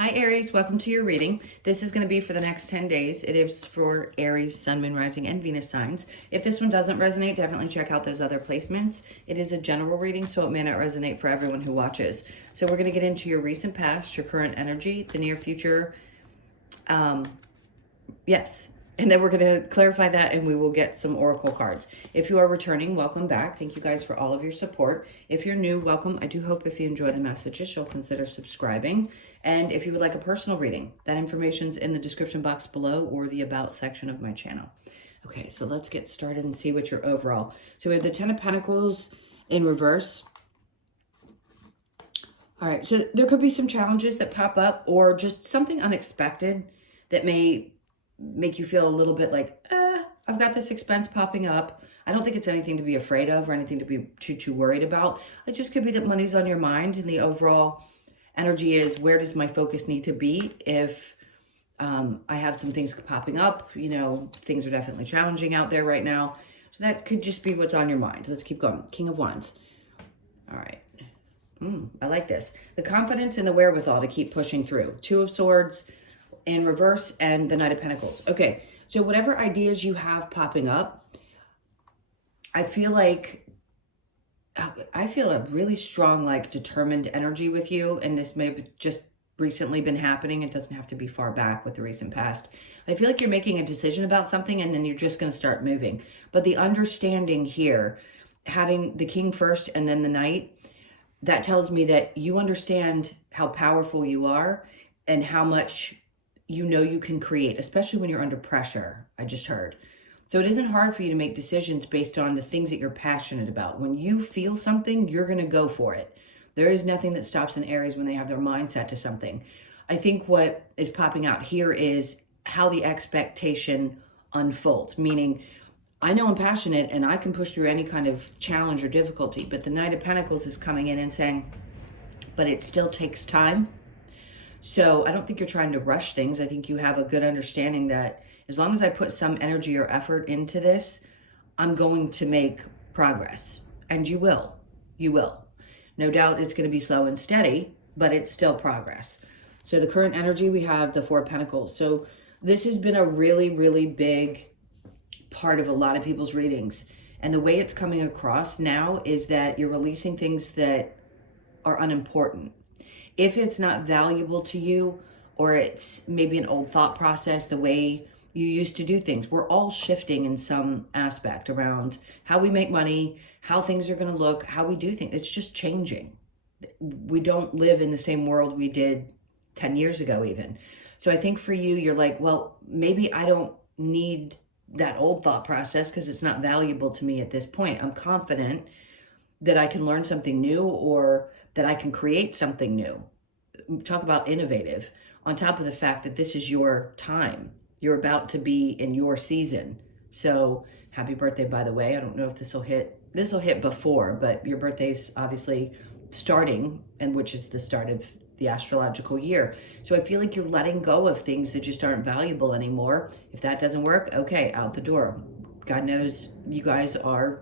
Hi Aries, welcome to your reading. This is going to be for the next 10 days. It is for Aries, Sun, Moon, Rising, and Venus signs. If this one doesn't resonate, definitely check out those other placements. It is a general reading, so it may not resonate for everyone who watches. So we're going to get into your recent past, your current energy, the near future. Yes. And then we're going to clarify that and we will get some oracle cards. If you are returning, welcome back. Thank you guys for all of your support. If you're new, welcome. I do hope if you enjoy the messages, you'll consider subscribing. And if you would like a personal reading, that information's in the description box below or the about section of my channel. Okay, so let's get started and see what your overall. So we have the Ten of Pentacles in reverse. All right, so there could be some challenges that pop up or just something unexpected that may make you feel a little bit like, I've got this expense popping up. I don't think it's anything to be afraid of or anything to be too worried about. It just could be that money's on your mind and the overall energy is, where does my focus need to be if I have some things popping up? You know, things are definitely challenging out there right now. So that could just be what's on your mind. Let's keep going. King of Wands. All right. I like this. The confidence and the wherewithal to keep pushing through. Two of Swords in reverse and the Knight of Pentacles. Okay, so whatever ideas you have popping up, I feel a really strong, like, determined energy with you, and this may have just recently been happening. It doesn't have to be far back with the recent past. I feel like you're making a decision about something and then you're just going to start moving. But the understanding here, having the King first and then the Knight, that tells me that you understand how powerful you are and how much you know you can create, especially when you're under pressure, I just heard. So it isn't hard for you to make decisions based on the things that you're passionate about. When you feel something, you're going to go for it. There is nothing that stops an Aries when they have their mind set to something. I think what is popping out here is how the expectation unfolds, meaning I know I'm passionate and I can push through any kind of challenge or difficulty, but the Knight of Pentacles is coming in and saying, but it still takes time. So I don't think you're trying to rush things. I think you have a good understanding that as long as I put some energy or effort into this, I'm going to make progress. And you will. You will. No doubt it's going to be slow and steady, but it's still progress. So the current energy, we have the Four of Pentacles. So this has been a really, really big part of a lot of people's readings. And the way it's coming across now is that you're releasing things that are unimportant. If it's not valuable to you, or it's maybe an old thought process, the way you used to do things, we're all shifting in some aspect around how we make money, how things are going to look, how we do things. It's just changing. We don't live in the same world we did 10 years ago even. So I think for you, you're like, well, maybe I don't need that old thought process because it's not valuable to me at this point. I'm confident that I can learn something new or that I can create something new. Talk about innovative, on top of the fact that this is your time. You're about to be in your season. So happy birthday, by the way. I don't know if this will hit before, but your birthday's obviously starting, and which is the start of the astrological year. So I feel like you're letting go of things that just aren't valuable anymore. If that doesn't work, okay, out the door. God knows you guys are,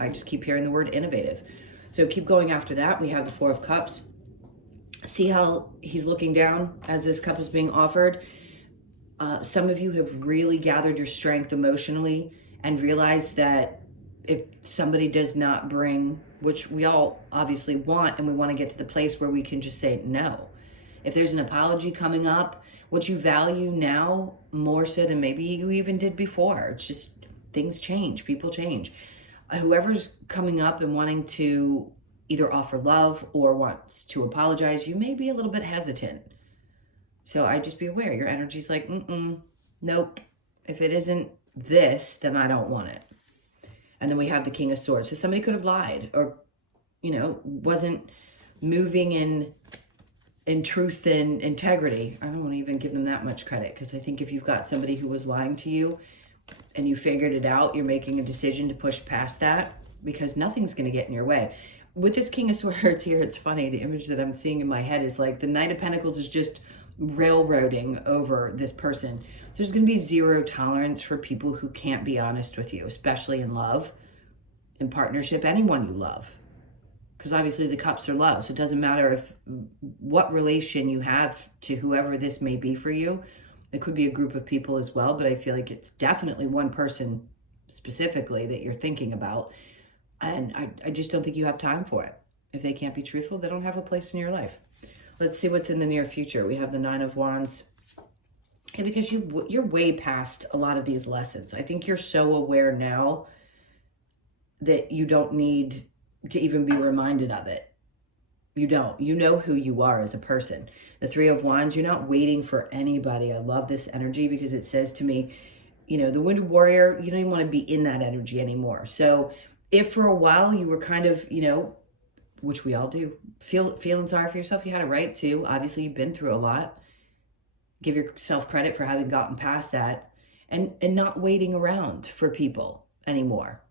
I just keep hearing the word innovative. So keep going after that. We have the Four of Cups. See how he's looking down as this cup is being offered. Some of you have really gathered your strength emotionally and realized that if somebody does not bring, which we all obviously want, and we want to get to the place where we can just say no. If there's an apology coming up, what you value now more so than maybe you even did before. It's just things change, people change. Whoever's coming up and wanting to either offer love or wants to apologize, you may be a little bit hesitant. So I just be aware. Your energy's like, nope. If it isn't this, then I don't want it. And then we have the King of Swords. So somebody could have lied or, wasn't moving in truth and integrity. I don't want to even give them that much credit, because I think if you've got somebody who was lying to you and you figured it out, you're making a decision to push past that, because nothing's going to get in your way. With this King of Swords here, it's funny. The image that I'm seeing in my head is like the Knight of Pentacles is just railroading over this person. There's going to be zero tolerance for people who can't be honest with you, especially in love, in partnership, anyone you love. because obviously the cups are love. So it doesn't matter if what relation you have to whoever this may be for you. It could be a group of people as well, but I feel like it's definitely one person specifically that you're thinking about. And I just don't think you have time for it. If they can't be truthful, they don't have a place in your life. Let's see what's in the near future. We have the Nine of Wands. And because you're way past a lot of these lessons. I think you're so aware now that you don't need to even be reminded of it. You don't. You know who you are as a person. The Three of Wands, you're not waiting for anybody. I love this energy because it says to me, you know, the Wounded Warrior, you don't even want to be in that energy anymore. So if for a while you were kind of, you know, which we all do, feeling sorry for yourself, you had a right to. Obviously, you've been through a lot. Give yourself credit for having gotten past that and not waiting around for people anymore.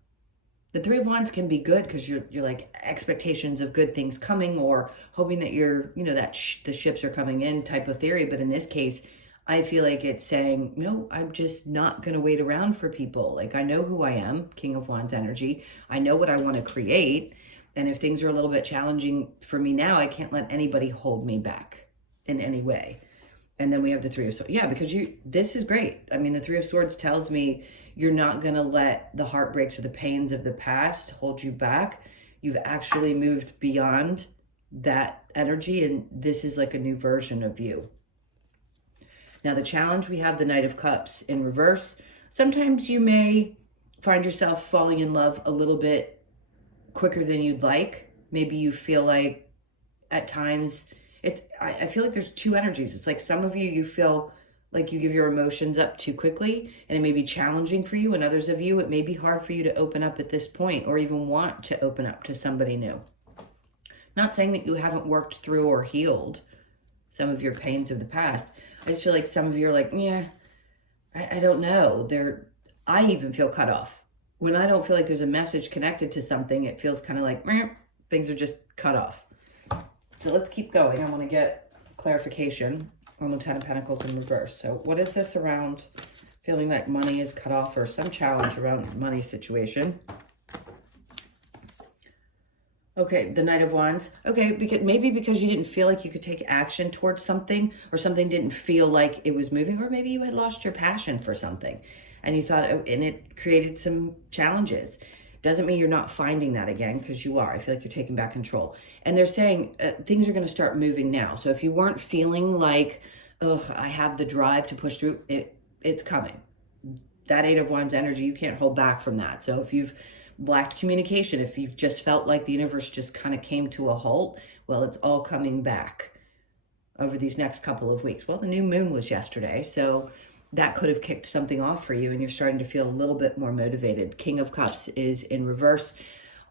The Three of Wands can be good because you're like expectations of good things coming or hoping that you're, you know, that the ships are coming in type of theory. But in this case, I feel like it's saying, no, I'm just not going to wait around for people. Like, I know who I am, King of Wands energy. I know what I want to create. And if things are a little bit challenging for me now, I can't let anybody hold me back in any way. And then we have the Three of Swords. Yeah, because this is great. I mean, the Three of Swords tells me you're not going to let the heartbreaks or the pains of the past hold you back. You've actually moved beyond that energy, and this is like a new version of you. Now, the challenge, we have the Knight of Cups in reverse. Sometimes you may find yourself falling in love a little bit quicker than you'd like. Maybe you feel like at times, I feel like there's two energies. It's like some of you feel like you give your emotions up too quickly and it may be challenging for you. And others of you, it may be hard for you to open up at this point or even want to open up to somebody new. Not saying that you haven't worked through or healed some of your pains of the past. I just feel like some of you are like, yeah, I don't know. I even feel cut off. When I don't feel like there's a message connected to something, it feels kind of like things are just cut off. So let's keep going. I want to get clarification on the Ten of Pentacles in reverse. So what is this around feeling like money is cut off or some challenge around money situation? Okay, the Knight of Wands. Okay, maybe because you didn't feel like you could take action towards something or something didn't feel like it was moving, or maybe you had lost your passion for something and you thought, oh, and it created some challenges. Doesn't mean you're not finding that again, because you are. I feel like you're taking back control. And they're saying things are going to start moving now. So if you weren't feeling like, ugh, I have the drive to push through, it's coming. That Eight of Wands energy, you can't hold back from that. So if you've lacked communication, if you've just felt like the universe just kind of came to a halt, well, it's all coming back over these next couple of weeks. Well, the new moon was yesterday, so that could have kicked something off for you and you're starting to feel a little bit more motivated. King of Cups is in reverse.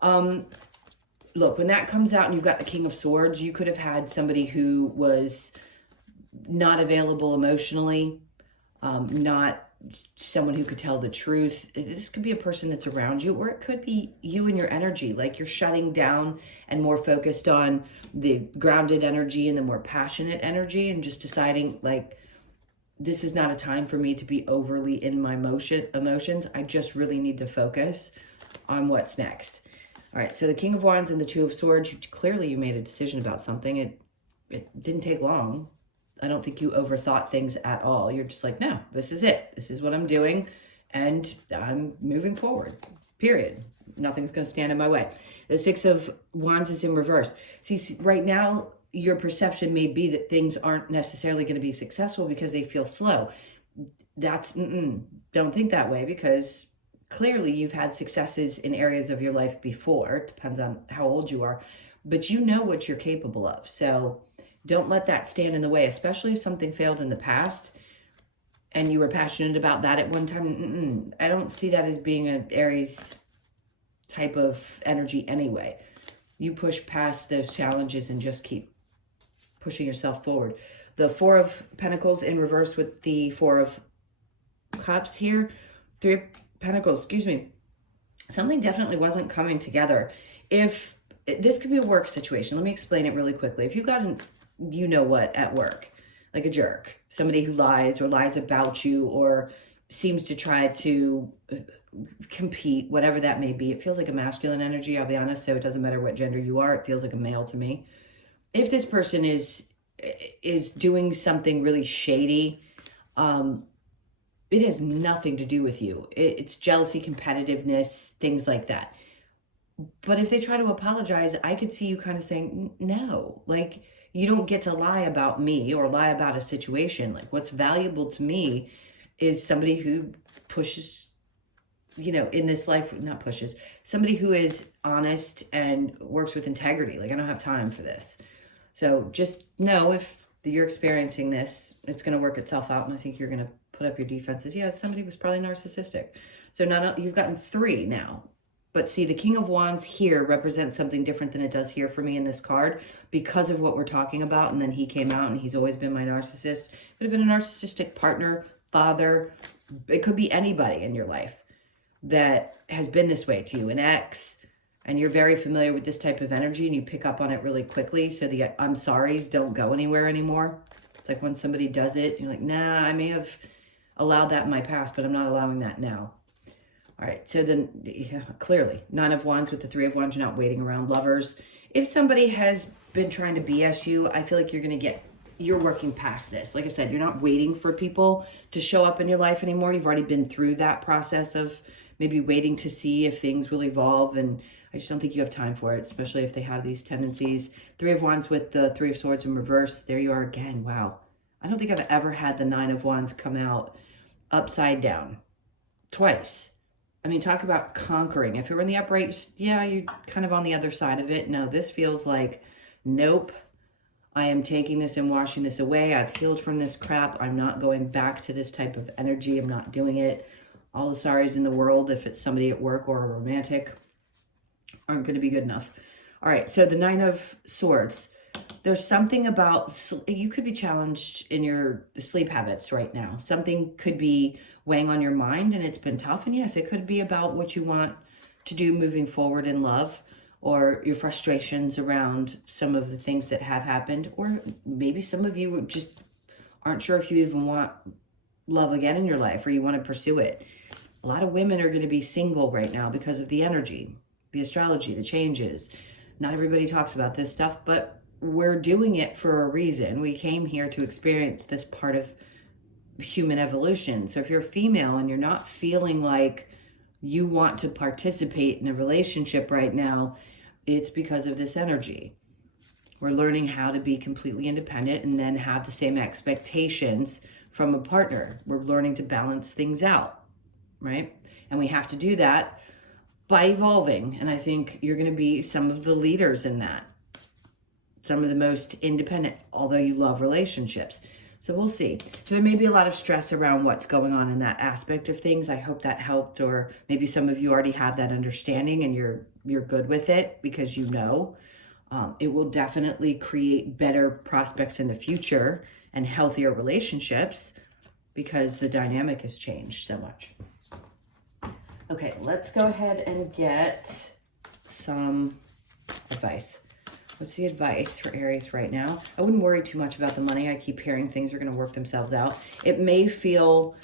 Look, when that comes out and you've got the King of Swords, you could have had somebody who was not available emotionally, not someone who could tell the truth. This could be a person that's around you, or it could be you and your energy, like you're shutting down and more focused on the grounded energy and the more passionate energy and just deciding like, this is not a time for me to be overly in my emotions. I just really need to focus on what's next. All right, so the King of Wands and the Two of Swords, clearly you made a decision about something. It didn't take long. I don't think you overthought things at all. You're just like, no, this is it. This is what I'm doing, and I'm moving forward, period. Nothing's going to stand in my way. The Six of Wands is in reverse. See, right now, your perception may be that things aren't necessarily going to be successful because they feel slow. That's, don't think that way, because clearly you've had successes in areas of your life before. It depends on how old you are, but you know what you're capable of. So don't let that stand in the way, especially if something failed in the past and you were passionate about that at one time. I don't see that as being an Aries type of energy anyway. You push past those challenges and just keep pushing yourself forward. The Four of Pentacles in reverse with the Four of Cups here. Three of Pentacles, excuse me. Something definitely wasn't coming together. If this could be a work situation, let me explain it really quickly. If you got an, you know what, at work, like a jerk, somebody who lies or lies about you or seems to try to compete, whatever that may be. It feels like a masculine energy, I'll be honest, so it doesn't matter what gender you are. It feels like a male to me. If this person is doing something really shady, it has nothing to do with you. It's jealousy, competitiveness, things like that. But if they try to apologize, I could see you kind of saying, no, like, you don't get to lie about me or lie about a situation. Like, what's valuable to me is somebody who pushes, you know, in this life, not pushes, somebody who is honest and works with integrity. Like, I don't have time for this. So just know if you're experiencing this, it's going to work itself out. And I think you're going to put up your defenses. Yeah, somebody was probably narcissistic. So now you've gotten 3 now. But see, the King of Wands here represents something different than it does here for me in this card because of what we're talking about. And then he came out and he's always been my narcissist. Could have been a narcissistic partner, father. It could be anybody in your life that has been this way to you, an ex, and you're very familiar with this type of energy and you pick up on it really quickly. So the I'm sorry's don't go anywhere anymore. It's like when somebody does it, you're like, nah, I may have allowed that in my past, but I'm not allowing that now. All right, so then, yeah, clearly, 9 of Wands with the 3 of Wands, you're not waiting around. Lovers, if somebody has been trying to BS you, I feel like you're working past this. Like I said, you're not waiting for people to show up in your life anymore. You've already been through that process of maybe waiting to see if things will evolve, and I just don't think you have time for it, especially if they have these tendencies. 3 of Wands with the 3 of Swords in reverse. There you are again. Wow. I don't think I've ever had the 9 of Wands come out upside down twice. I mean, talk about conquering. If you're in the upright, yeah, you're kind of on the other side of it. No, this feels like, nope, I am taking this and washing this away. I've healed from this crap. I'm not going back to this type of energy. I'm not doing it. All the sorries in the world, if it's somebody at work or a romantic, aren't going to be good enough. All right, so the 9 of Swords. There's something about, you could be challenged in your sleep habits right now. Something could be weighing on your mind and it's been tough. And yes, it could be about what you want to do moving forward in love, or your frustrations around some of the things that have happened. Or maybe some of you just aren't sure if you even want love again in your life or you want to pursue it. A lot of women are going to be single right now because of the energy, the astrology, the changes. Not everybody talks about this stuff, but we're doing it for a reason. We came here to experience this part of human evolution. So if you're a female and you're not feeling like you want to participate in a relationship right now, it's because of this energy. We're learning how to be completely independent and then have the same expectations from a partner. We're learning to balance things out, right? And we have to do that by evolving. And I think you're going to be some of the leaders in that. Some of the most independent, although you love relationships. So we'll see. So there may be a lot of stress around what's going on in that aspect of things. I hope that helped, or maybe some of you already have that understanding and you're good with it because you know. It will definitely create better prospects in the future and healthier relationships because the dynamic has changed so much. Okay, let's go ahead and get some advice. What's the advice for Aries right now? I wouldn't worry too much about the money. I keep hearing things are going to work themselves out. It may feel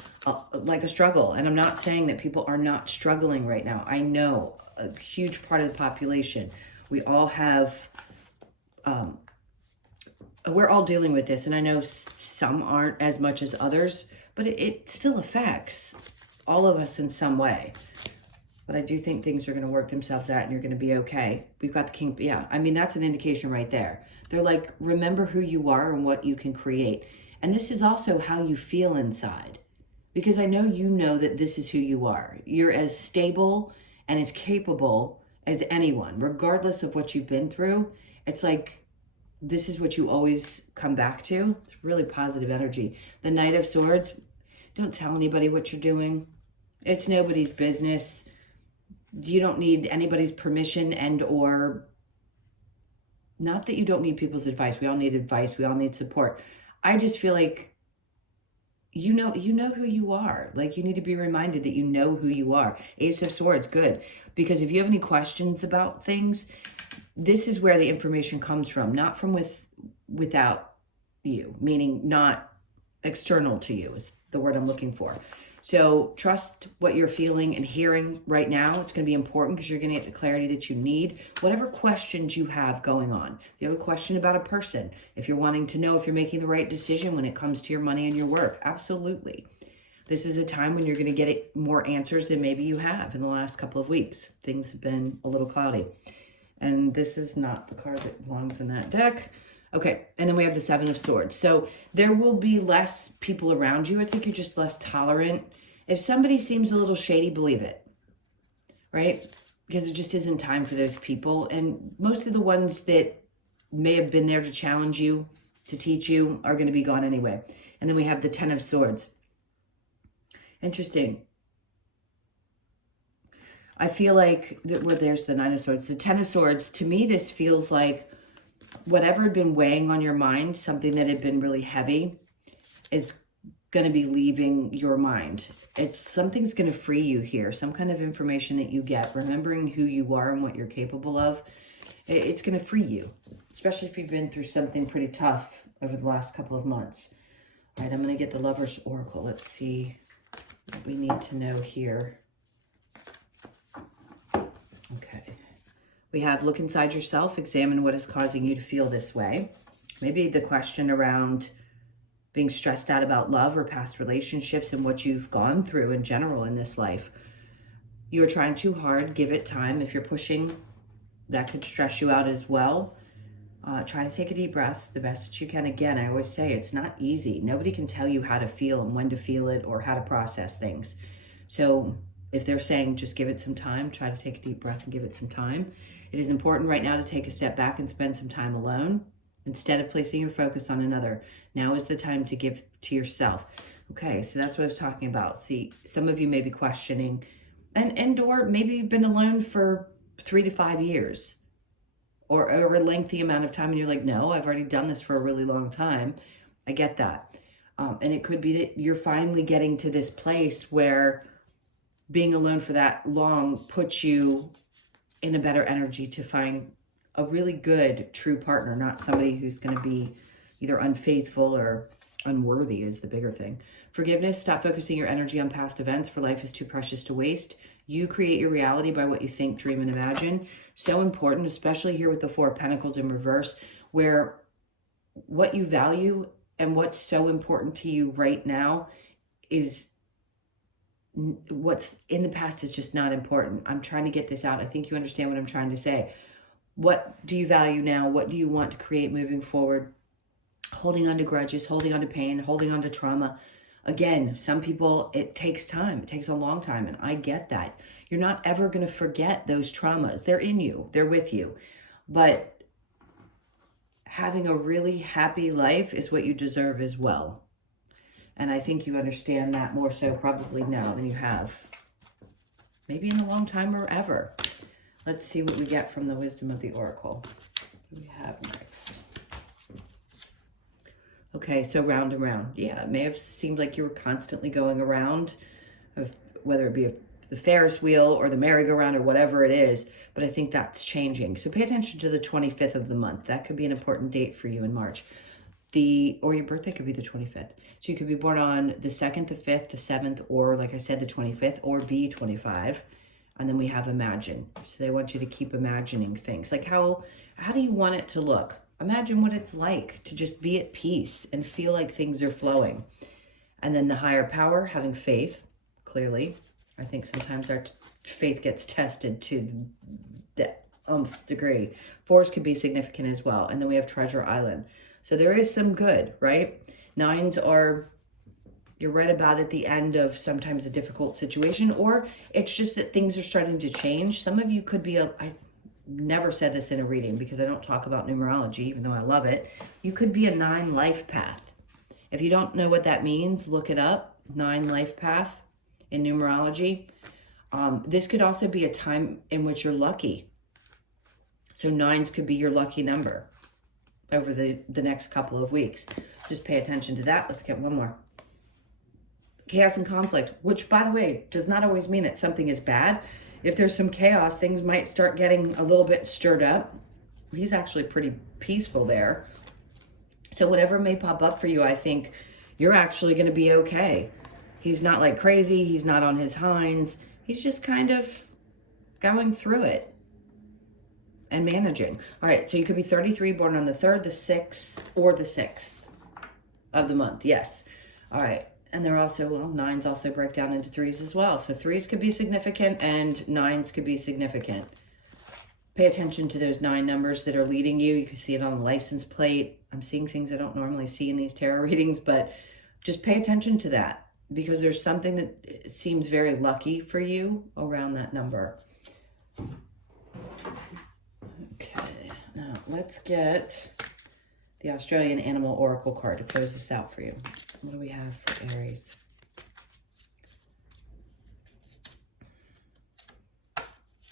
like a struggle, and I'm not saying that people are not struggling right now. I know a huge part of the population. We all have, we're all dealing with this, and I know some aren't as much as others, but it still affects all of us in some way. But I do think things are going to work themselves out and you're going to be okay. We've got the King. Yeah, I mean, that's an indication right there. They're like, remember who you are and what you can create. And this is also how you feel inside. Because I know you know that this is who you are. You're as stable and as capable as anyone, regardless of what you've been through. It's like, this is what you always come back to. It's really positive energy. The Knight of Swords, don't tell anybody what you're doing. It's nobody's business. You don't need anybody's permission and or, not that you don't need people's advice. We all need advice. We all need support. I just feel like you know who you are. Like, you need to be reminded that you know who you are. Ace of Swords, good. Because if you have any questions about things, this is where the information comes from, not from without you, meaning not external to you is the word I'm looking for. So trust what you're feeling and hearing right now. It's going to be important because you're going to get the clarity that you need. Whatever questions you have going on. If you have a question about a person, if you're wanting to know if you're making the right decision when it comes to your money and your work, absolutely. This is a time when you're going to get more answers than maybe you have in the last couple of weeks. Things have been a little cloudy. And this is not the card that belongs in that deck. Okay, and then we have the Seven of Swords. So there will be less people around you. I think you're just less tolerant. If somebody seems a little shady, believe it, right? Because it just isn't time for those people. And most of the ones that may have been there to challenge you, to teach you, are going to be gone anyway. And then we have the Ten of Swords. Interesting. I feel like, well, there's the Nine of Swords. The Ten of Swords, to me, this feels like whatever had been weighing on your mind, something that had been really heavy, is going to be leaving your mind. Something's going to free you here. Some kind of information that you get, remembering who you are and what you're capable of, it's going to free you, especially if you've been through something pretty tough over the last couple of months. All right, I'm going to get the Lover's Oracle. Let's see what we need to know here. Okay. We have look inside yourself, examine what is causing you to feel this way. Maybe the question around being stressed out about love or past relationships and what you've gone through in general in this life. You're trying too hard, give it time. If you're pushing, that could stress you out as well. Try to take a deep breath the best that you can. Again, I always say it's not easy. Nobody can tell you how to feel and when to feel it or how to process things. So if they're saying just give it some time, try to take a deep breath and give it some time. It is important right now to take a step back and spend some time alone instead of placing your focus on another. Now is the time to give to yourself. Okay, so that's what I was talking about. See, some of you may be questioning and or maybe you've been alone for 3 to 5 years or a lengthy amount of time and you're like, no, I've already done this for a really long time. I get that. And it could be that you're finally getting to this place where being alone for that long puts you in a better energy to find a really good, true partner, not somebody who's going to be either unfaithful or unworthy is the bigger thing. Forgiveness, stop focusing your energy on past events, for life is too precious to waste. You create your reality by what you think, dream, and imagine. So important, especially here with the Four of Pentacles in reverse, where what you value and what's so important to you right now is what's in the past is just not important. I'm trying to get this out. I think you understand what I'm trying to say. What do you value now? What do you want to create moving forward? Holding on to grudges, holding on to pain, holding on to trauma. Again, some people, it takes time. It takes a long time, and I get that. You're not ever going to forget those traumas. They're in you. They're with you. But having a really happy life is what you deserve as well. And I think you understand that more so probably now than you have. Maybe in a long time or ever. Let's see what we get from the Wisdom of the Oracle. What do we have next? Okay, so round and round. Yeah, it may have seemed like you were constantly going around, whether it be the Ferris wheel or the merry-go-round or whatever it is, but I think that's changing. So pay attention to the 25th of the month. That could be an important date for you in March. Or your birthday could be the 25th. So you could be born on the 2nd, the 5th, the 7th, or like I said, the 25th, or be 25. And then we have imagine. So they want you to keep imagining things. Like how do you want it to look? Imagine what it's like to just be at peace and feel like things are flowing. And then the higher power, having faith, clearly. I think sometimes our faith gets tested to the nth degree. 4s could be significant as well. And then we have Treasure Island. So there is some good, right? 9s are, you're right about at the end of sometimes a difficult situation, or it's just that things are starting to change. Some of you could be, I never said this in a reading because I don't talk about numerology, even though I love it. You could be a 9 life path. If you don't know what that means, look it up. 9 life path in numerology. This could also be a time in which you're lucky. So 9s could be your lucky number over the next couple of weeks. Just pay attention to that. Let's get one more. Chaos and conflict, which, by the way, does not always mean that something is bad. If there's some chaos, things might start getting a little bit stirred up. He's actually pretty peaceful there. So whatever may pop up for you, I think you're actually going to be okay. He's not like crazy. He's not on his hinds. He's just kind of going through it and managing. All right, so you could be 33, born on the 3rd, the 6th, or the 6th of the month. Yes. All right. And they're also, well, 9s also break down into 3s as well. So 3s could be significant and 9s could be significant. Pay attention to those 9 numbers that are leading you. You can see it on a license plate. I'm seeing things I don't normally see in these tarot readings, but just pay attention to that because there's something that seems very lucky for you around that number. Okay, now let's get the Australian Animal Oracle card to close this out for you. What do we have for Aries?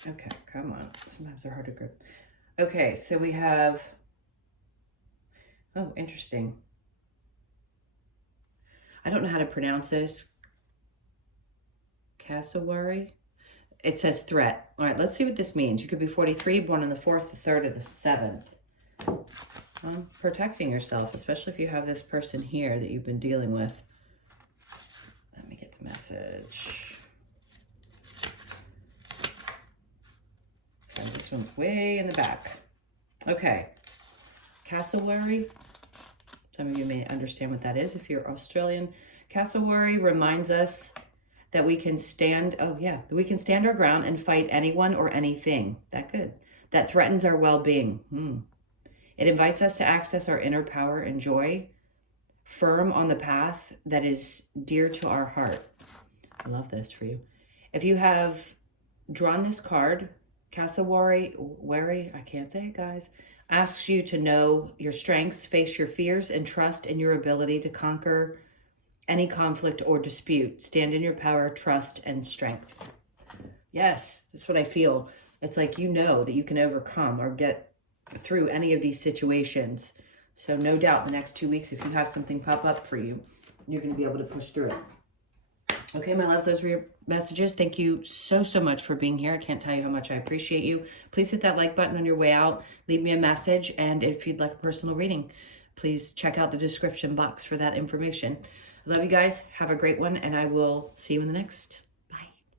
Okay, come on. Sometimes they're hard to grip. Okay, so we have, oh, interesting. I don't know how to pronounce this. Cassowary. It says threat. All right, let's see what this means. You could be 43, born on the 4th, the 3rd, or the 7th. Protecting yourself, especially if you have this person here that you've been dealing with. Let me get the message. Okay, this one's way in the back. Okay. Cassowary. Some of you may understand what that is if you're Australian. Cassowary reminds us that we can stand, we can stand our ground and fight anyone or anything. That threatens our well-being. It invites us to access our inner power and joy, firm on the path that is dear to our heart. I love this for you. If you have drawn this card, Cassowary, I can't say it, guys, asks you to know your strengths, face your fears, and trust in your ability to conquer any conflict or dispute. Stand in your power, trust, and strength. Yes, that's what I feel. It's like you know that you can overcome or get through any of these situations. So no doubt the next 2 weeks, if you have something pop up for you, you're going to be able to push through it. Okay, my loves, those were your messages. Thank you so much for being here. I can't tell you how much I appreciate you. Please hit that like button on your way out. Leave me a message. And if you'd like a personal reading, please check out the description box for that information. I love you guys. Have a great one. And I will see you in the next